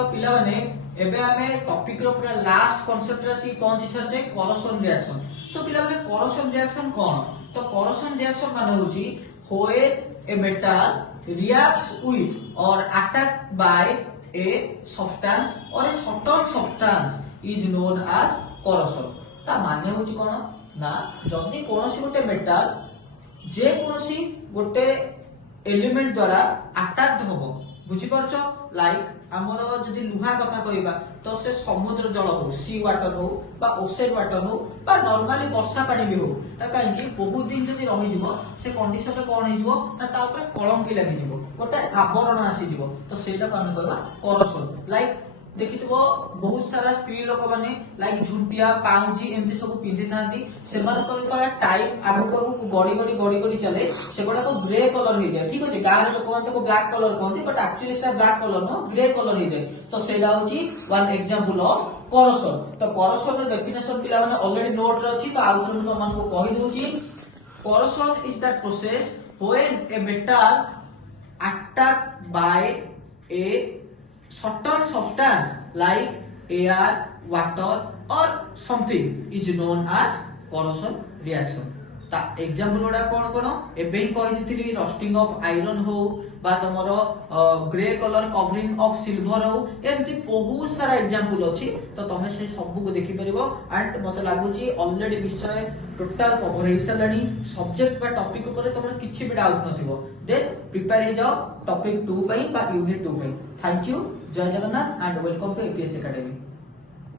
तो पिला माने एबे हमें टॉपिक रो पूरा लास्ट कांसेप्ट रासी पहुंची सरजे कोरोजन रिएक्शन। सो पिला माने कोरोजन रिएक्शन कोन? तो कोरोजन रिएक्शन माने होची when a metal reacts with or attack by a substance or a subtle substance is known as corrosion. ता माने होची कोन ना जदी कोनोसी गोटे मेटल जे कोनोसी गोटे एलिमेंट द्वारा अटैक होबो बुझी परछो लाइक हमर जदी लुहा कथा कहबा तो से समुद्र जल हो सी वाटर हो बा ओशन वाटर हो बा नॉर्मली वर्षा पानी भी हो ता काहे बहुत दिन जदी रहि जिवो से कंडीशन रे कोन हिजबो ना ता ऊपर कलंकी लागि जिवो गोटे आवरण आसी जिवो तो सेटा कोन करबा कोरोजन। लाइक देखिथिबो बहुत सारा स्त्री लोक माने लाइक झुंटिया पाउजी एमती सब पिंधि थांती सेमान कर टाइम आगु को गड़ी गड़ी चले सेगोडा को ग्रे कलर हो जाए। ठीक अछि गार लोक माने को ब्लैक कलर कहंती बट एक्चुअली से black colour no grey colour हो जाए। तो सेडा होची वन एग्जांपल ऑफ कोरोजन। तो कोरोजन रो डेफिनेशन पिला माने ऑलरेडी नोट रे अछि तो आउटर में मन को कहि दोची corrosion is that process when a metal attack by a certain substance like air, water or something is known as corrosion reaction। ता एग्जांपल ओडा कोन एबे ही कहि दिथिली रस्टिंग ऑफ आयरन हो बा तमरो grey colour covering of silver हो एमती बहुत सारा एग्जांपल अछि। तो तमे से सब को देखि परिबो एंड मते लागुची ऑलरेडी विषय टोटल कवर हे सलानी सब्जेक्ट बा टॉपिक ऊपर तमरो किछि भी डाउट नथिबो देन प्रिपेयर हे जाओ टॉपिक 2 पई बा यूनिट 2 पई। थैंक यू, जय Jagannath and welcome to APS academy.